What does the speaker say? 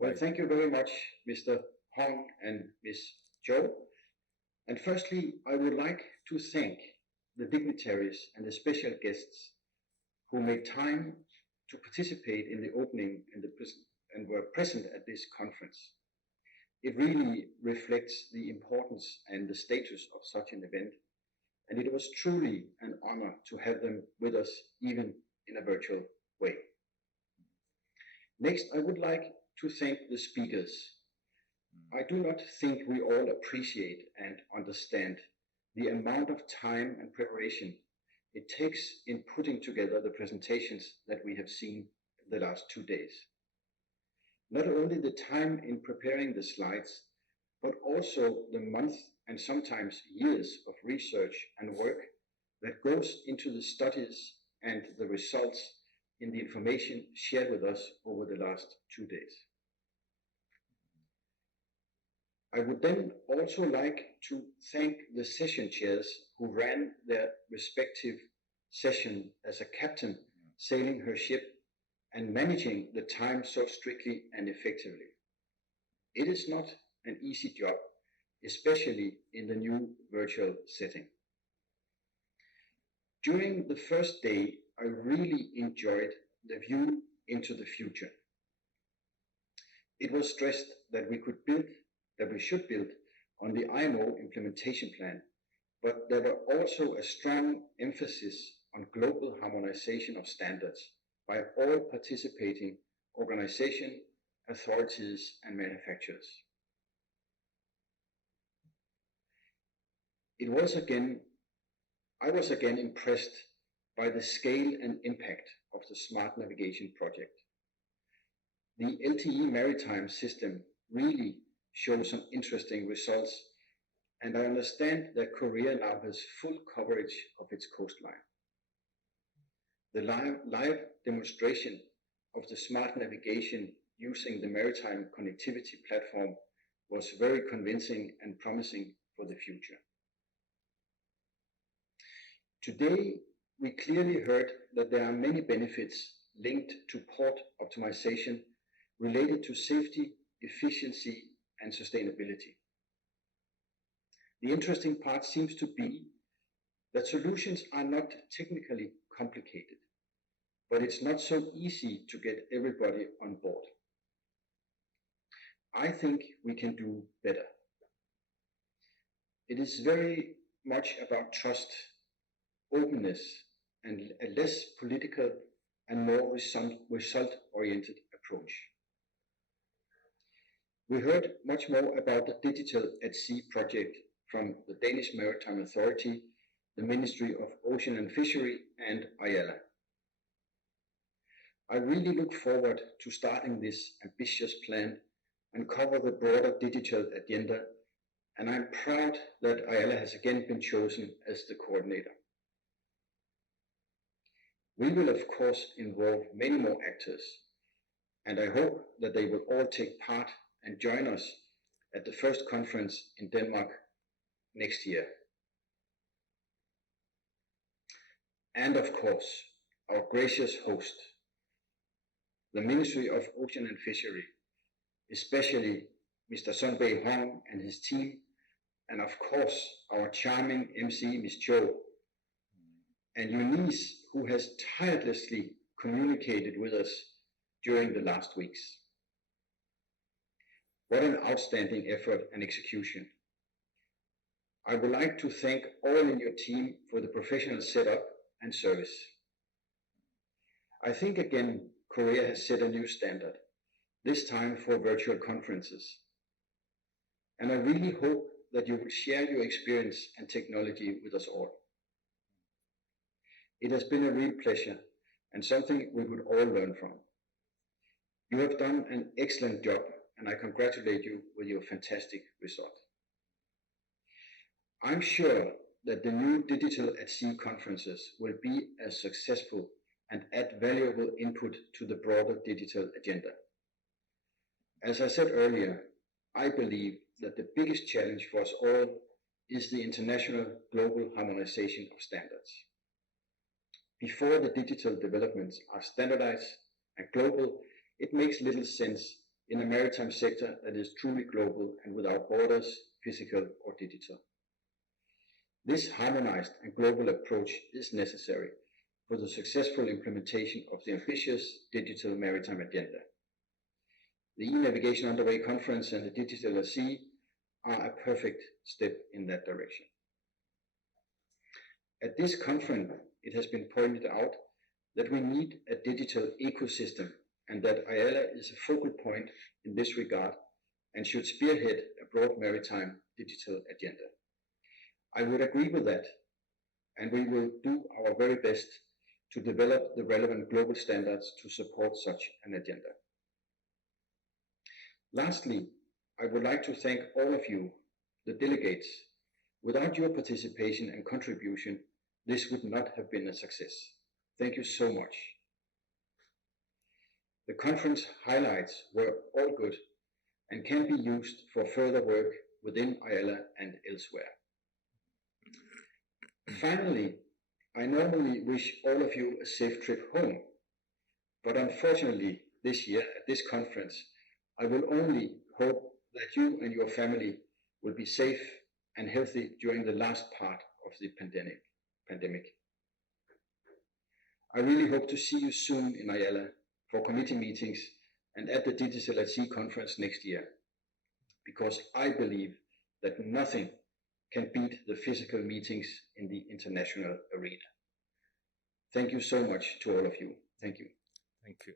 Well, thank you very much, Mr. Hong and Ms. Zhou. And firstly, I would like to thank the dignitaries and the special guests who made time to participate in the opening and were present at this conference. It really reflects the importance and the status of such an event, and it was truly an honor to have them with us, even in a virtual way. Next, I would like to thank the speakers. I do not think we all appreciate and understand the amount of time and preparation it takes in putting together the presentations that we have seen the last 2 days. Not only the time in preparing the slides, but also the months and sometimes years of research and work that goes into the studies and the results in the information shared with us over the last 2 days. I would then also like to thank the session chairs who ran their respective session as a captain sailing her ship and managing the time so strictly and effectively. It is not an easy job, especially in the new virtual setting. During the first day, I really enjoyed the view into the future. It was stressed that we should build on the IMO implementation plan, but there were also a strong emphasis on global harmonization of standards by all participating organizations, authorities, and manufacturers. I was again impressed by the scale and impact of the Smart Navigation project. The LTE Maritime system really shows some interesting results, and I understand that Korea now has full coverage of its coastline. The live demonstration of the smart navigation using the maritime connectivity platform was very convincing and promising for the future. Today, we clearly heard that there are many benefits linked to port optimization related to safety, efficiency, and sustainability. The interesting part seems to be that solutions are not technically complicated, but it's not so easy to get everybody on board. I think we can do better. It is very much about trust, openness, and a less political and more result-oriented approach. We heard much more about the Digital at Sea project from the Danish Maritime Authority, the Ministry of Ocean and Fishery, and IALA. I really look forward to starting this ambitious plan and cover the broader digital agenda, and I'm proud that IALA has again been chosen as the coordinator. We will of course involve many more actors, and I hope that they will all take part and join us at the first conference in Denmark next year. And of course, our gracious host, the Ministry of Ocean and Fishery, especially Mr. Sun-Bae Hong and his team, and of course our charming MC, Ms. Cho, and Eunice, who has tirelessly communicated with us during the last weeks. What an outstanding effort and execution. I would like to thank all in your team for the professional setup and service. I think again, Korea has set a new standard, this time for virtual conferences. And I really hope that you will share your experience and technology with us all. It has been a real pleasure and something we would all learn from. You have done an excellent job, and I congratulate you with your fantastic result. I'm sure that the new Digital at Sea conferences will be as successful and add valuable input to the broader digital agenda. As I said earlier, I believe that the biggest challenge for us all is the international global harmonization of standards. Before the digital developments are standardized and global, it makes little sense in a maritime sector that is truly global and without borders, physical or digital. This harmonized and global approach is necessary for the successful implementation of the ambitious digital maritime agenda. The e-navigation underway conference and the digital at sea are a perfect step in that direction. At this conference, it has been pointed out that we need a digital ecosystem and that IALA is a focal point in this regard and should spearhead a broad maritime digital agenda. I would agree with that, and we will do our very best to develop the relevant global standards to support such an agenda. Lastly, I would like to thank all of you, the delegates. Without your participation and contribution, this would not have been a success. Thank you so much. The conference highlights were all good and can be used for further work within IALA and elsewhere. Finally, I normally wish all of you a safe trip home, but unfortunately this year at this conference, I will only hope that you and your family will be safe and healthy during the last part of the pandemic. I really hope to see you soon in IALA for committee meetings and at the Digital at Sea conference next year, because I believe that nothing can beat the physical meetings in the international arena. Thank you so much to all of you. Thank you. Thank you.